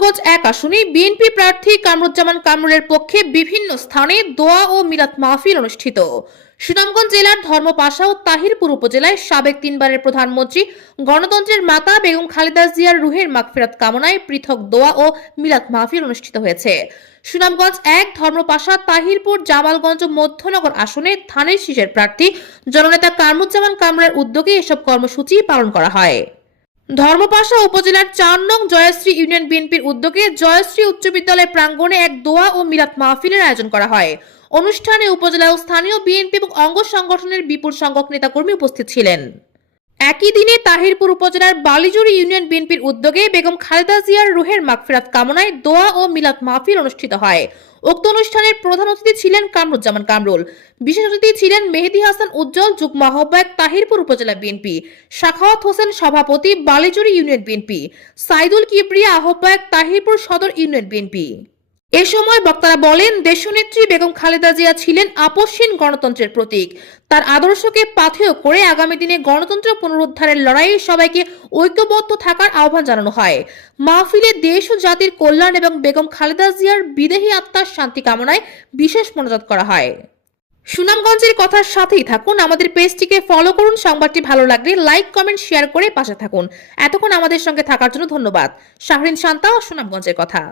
সুনামগঞ্জ 1 আসনে বিএনপি প্রার্থী কামরুজ্জামান কামরুলের পক্ষে বিভিন্ন স্থানে দোয়া ও মিলাদ মাহফিল অনুষ্ঠিত। সুনামগঞ্জ জেলার ধর্মপাশা ও তাহিরপুর উপজেলায় সাবেক 3 বারের প্রধানমন্ত্রী গণতন্ত্রের মাতা বেগম খালেদা জিয়ার রুহের মাগফিরাত কামনায় পৃথক দোয়া ও মিলাদ মাহফিল অনুষ্ঠিত হয়েছে। সুনামগঞ্জ 1 ধর্মপাশা তাহিরপুর জামালগঞ্জ মধ্যনগর আসনে ধানের শীষের প্রার্থী জননেতা কামরুজ্জামান কামরুলের উদ্যোগে এসব কর্মসূচি পালন করা হয়। ধর্মপাশা উপজেলার 4 নং জয়শ্রী ইউনিয়ন বিএনপির উদ্যোগে জয়শ্রী উচ্চ বিদ্যালয় প্রাঙ্গণে এক দোয়া ও মিলাদ মাহফিলের আয়োজন করা হয়। অনুষ্ঠানে উপজেলা ও স্থানীয় বিএনপি এবং অঙ্গ সংগঠনের বিপুল সংখ্যক নেতাকর্মী উপস্থিত ছিলেন। একই দিনে তাহিরপুর উপজেলার বালিজুড়ি ইউনিয়ন বিএনপির উদ্যোগে বেগম খালেদা জিয়ার রুহের মাগফিরাত কামনায় দোয়া ও মিলাদ মাহফিল অনুষ্ঠিত হয়। উক্ত অনুষ্ঠানের প্রধান অতিথি ছিলেন কামরুজ্জামান কামরুল। বিশেষ অতিথি ছিলেন মেহেদী হাসান উজ্জ্বল, যুগ্ম আহ্বায়ক তাহিরপুর উপজেলা বিএনপি, সাখাওয়াত হোসেন সভাপতি বালিজুড়ি ইউনিয়ন বিএনপি, সাইদুল কিবরিয়া আহ্বায়ক তাহিরপুর সদর ইউনিয়ন বিএনপি। এ সময় বক্তারা বলেন, দেশনেত্রী বেগম খালেদা জিয়া ছিলেন আপসহীন গণতন্ত্রের প্রতীক। তার আদর্শকে পাথেয় করে আগামী দিনে গণতন্ত্র পুনরুদ্ধারের লড়াইয়ে সবাইকে ঐক্যবদ্ধ থাকার আহ্বান জানানো হয়। মাহফিলে দেশ ও জাতির কল্যাণ এবং বেগম খালেদা জিয়ার বিদেহী আত্মার শান্তি কামনায় বিশেষ মোনাজাত করা হয়। সুনামগঞ্জের কথার সাথেই থাকুন, আমাদের পেজটিকে ফলো করুন। সংবাদটি ভালো লাগলে লাইক, কমেন্ট, শেয়ার করে পাশে থাকুন। এতক্ষণ আমাদের সঙ্গে থাকার জন্য ধন্যবাদ। শাহরিন শান্তা, সুনামগঞ্জের কথা।